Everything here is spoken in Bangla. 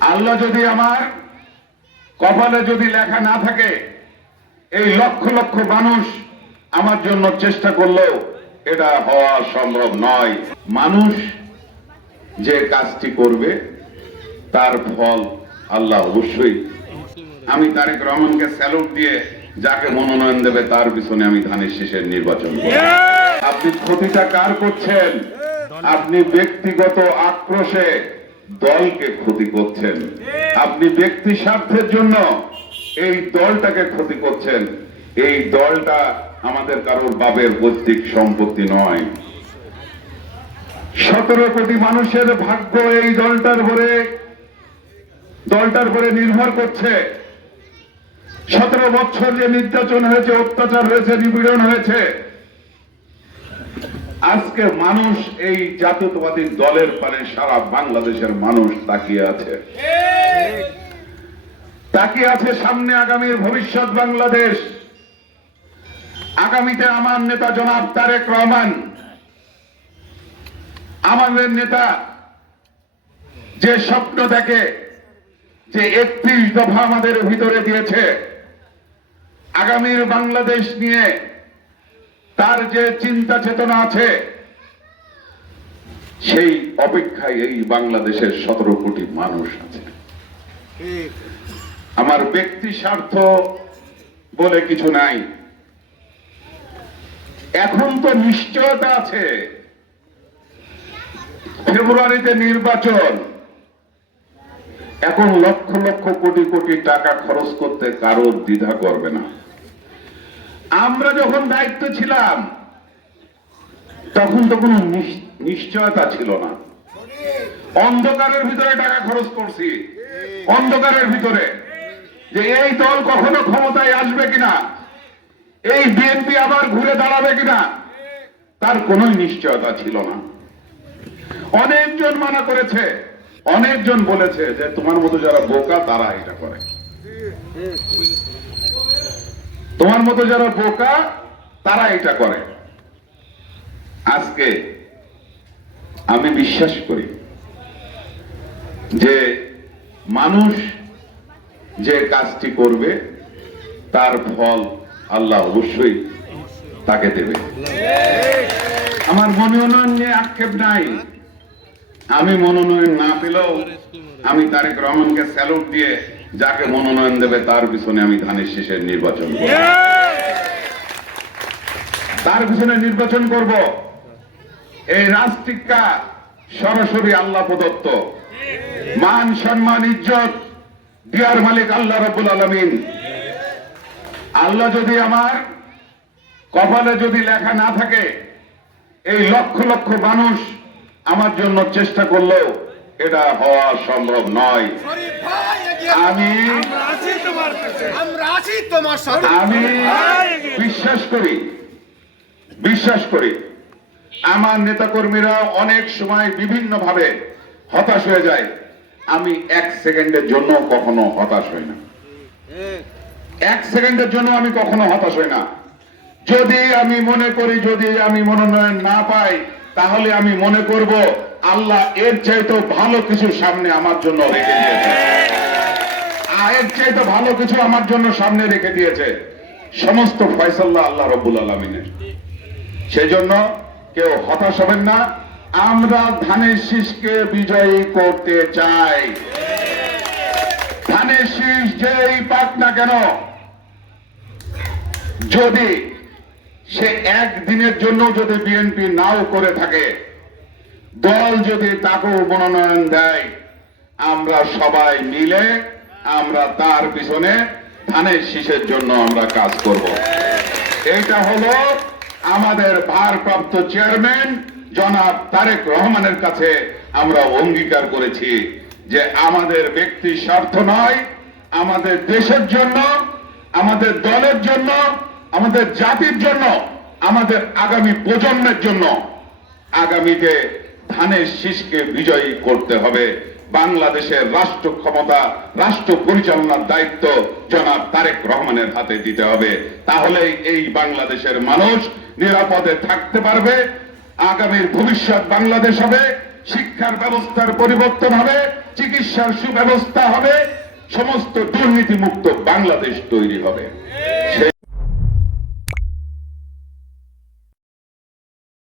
আল্লাহ যদি আমার কপালে যদি লেখা না থাকে এই লক্ষ লক্ষ মানুষ আমার জন্য চেষ্টা করলেও এটা হওয়া সম্ভব নয়। মানুষ যে কাজটি করবে তার ফল আল্লাহ অবশ্যই। আমি তারেক রহমানকে স্যালুট দিয়ে যাকে মনোনয়ন দেবে তার পিছনে আমি ধানের শীষের নির্বাচন। আপনি ক্ষতিটা কার করছেন? আপনি ব্যক্তিগত আক্রোশে দলকে ক্ষতি করছেন। আপনি ব্যক্তি স্বার্থের জন্য এই দলটাকে ক্ষতি করছেন। এই দলটা আমাদের কারোর বাবের পৈতৃক সম্পত্তি নয়। সতেরো কোটি মানুষের ভাগ্য এই দলটার পরে দলটার পরে নির্ভর করছে। সতেরো বছর যে নির্যাতন হয়েছে, অত্যাচার হয়েছে, নিপীড়ন হয়েছে আজকে মানুষ এই জাতীয়তাবাদী দলের পারে সারা বাংলাদেশের মানুষ তাকিয়ে আছে। তাকিয়ে আছে সামনে আগামীর ভবিষ্যৎ বাংলাদেশ। আগামীতে আমার নেতা জনাব তারেক রহমান, আমাদের নেতা যে স্বপ্ন দেখে যে একত্রিশ দফা আমাদের ভিতরে দিয়েছে, আগামীর বাংলাদেশ নিয়ে তার যে চিন্তা চেতনা আছে, সেই অপেক্ষায় এই বাংলাদেশের সতেরো কোটি মানুষ আছে। আমার ব্যক্তি স্বার্থ বলে কিছু নাই। এখন তো নিশ্চয়তা আছে। ফেব্রুয়ারিতে নির্বাচন। এখন লক্ষ লক্ষ কোটি কোটি টাকা খরচ করতে কারোর দ্বিধা করবে না। আমরা যখন দায়িত্ব ছিলাম, তখন তো কোনো নিশ্চয়তা ছিল না। অন্ধকারের ভিতরে টাকা খরচ করছি। অন্ধকারের ভিতরে। যে এই দল কখনো ক্ষমতায় আসবে কিনা, এই বিএনপি আবার ঘুরে দাঁড়াবে কিনা, তার কোন নিশ্চয়তা ছিল না। অনেকজন মানা করেছে, অনেকজন বলেছে যে তোমার মতো যারা বোকা, তারা এটা করে। তোমার মতো যারা বোকা, তারা এটা করে। আজকে আমি বিশ্বাস করি যে মানুষ যে কাজটি করবে, তার ফল আল্লাহ অবশ্যই তাকে দেবে। আমার মনোনয়ন নিয়ে আক্ষেপ নাই। আমি মনোনয়ন না পেলেও আমি তারেক রহমানকে স্যালুট দিয়ে যাকে মনোনয়ন দেবে তার পিছনে আমি ধানের শীষের নির্বাচন করব। তার পিছনে নির্বাচন করব। এই রাজটিকা সরাসরি আল্লাহ প্রদত্ত। মান, সম্মান, ইজ্জত, দিয়ার মালিক আল্লাহ রব্বুল আলমিন। আল্লাহ যদি আমার কপালে যদি লেখা না থাকে, এই লক্ষ লক্ষ মানুষ আমার জন্য চেষ্টা করলেও এটা হওয়া সম্ভব নয়। আমি আমি বিশ্বাস করি বিশ্বাস করি আমার নেতাকর্মীরা অনেক সময় বিভিন্ন ভাবে হতাশ হয়ে যায়। আমি এক সেকেন্ডের জন্য কখনো হতাশ হই না। এক সেকেন্ডের জন্য আমি কখনো হতাশ হই না। যদি আমি মনে করি যদি আমি মনোনয়ন না পাই তাহলে আমি মনে করব আল্লাহ এর চাইতে ভালো কিছু সামনে আমার জন্য রেখে দিয়েছে। আর এর চাইতে ভালো কিছু আমার জন্য সামনে রেখে দিয়েছে। সমস্ত ফয়সাল্লাহ আল্লাহ রব্বুল আলমিনের। সেজন্য কেউ হতাশ হবেন না। আমরা ধানের শীষকে বিজয়ী করতে চাই। ধানের শীষ যেই পাক না কেন, যদি সে একদিনের জন্য যদি বিএনপি নাও করে থাকে দল যদি তাকেও মনোনয়ন দেয়, আমরা সবাই মিলে আমরা তার পিছনে ধানের শীষের জন্য আমরা কাজ করব। এটা হলো আমাদের ভারপ্রাপ্ত চেয়ারম্যান জনাব তারেক রহমানের কাছে আমরা অঙ্গীকার করেছি যে আমাদের ব্যক্তি স্বার্থ নয়, আমাদের দেশের জন্য, আমাদের দলের জন্য, আমাদের জাতির জন্য, আমাদের আগামী প্রজন্মের জন্য। আগামীতে ধানের শীষকে বিজয়ী করতে হবে। বাংলাদেশের রাষ্ট্র ক্ষমতা, রাষ্ট্র পরিচালনার দায়িত্ব জনাব তারেক রহমানের হাতে দিতে হবে। তাহলেই এই বাংলাদেশের মানুষ নিরাপদে থাকতে পারবে, আগামীর ভবিষ্যৎ বাংলাদেশ হবে, শিক্ষার ব্যবস্থার পরিবর্তন হবে, চিকিৎসার সুব্যবস্থা হবে, সমস্ত দুর্নীতিমুক্ত বাংলাদেশ তৈরি হবে।